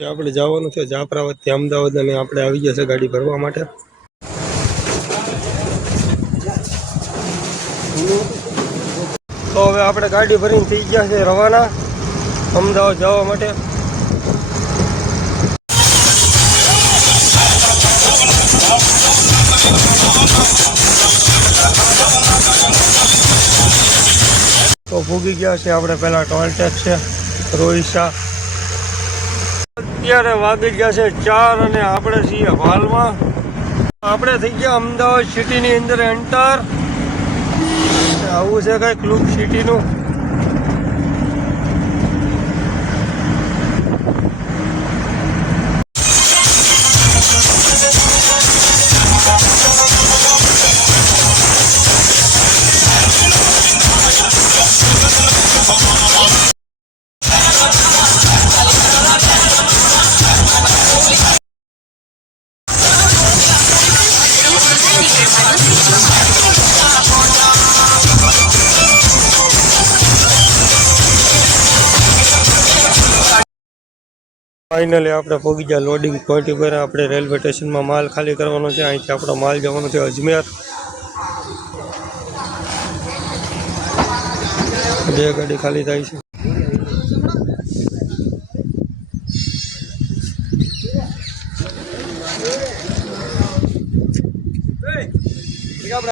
આપણે જવાનું છે જાફરાબાદથી અમદાવાદ અને આપણે આવી ગયા છે ગાડી ભરવા માટે। તો હવે આપણે ગાડી ભરીને થઈ ગયા છે રવાના અમદાવાદ જવા માટે। તો ભૂગી ગયા છે આપણે પહેલા ટોલ ટેક્સ છે રોહિશા। અત્યારે વાગી ગયા છે 4 અને આપણે છીએ હાલમાં આપણે થઈ ગયા અમદાવાદ સિટીની અંદર એન્ટર। આવું છે કંઈક લુક સિટીનું। ફાઇનલી આપણે પહોંચી ગયા લોડિંગ પોઈન્ટ ઉપર। આપણે રેલવે સ્ટેશનમાં માલ ખાલી કરવાનો છે। અહીંથી આપણો માલ જવાનો છે અજમેર। 2 ગાડી ખાલી થાય છે।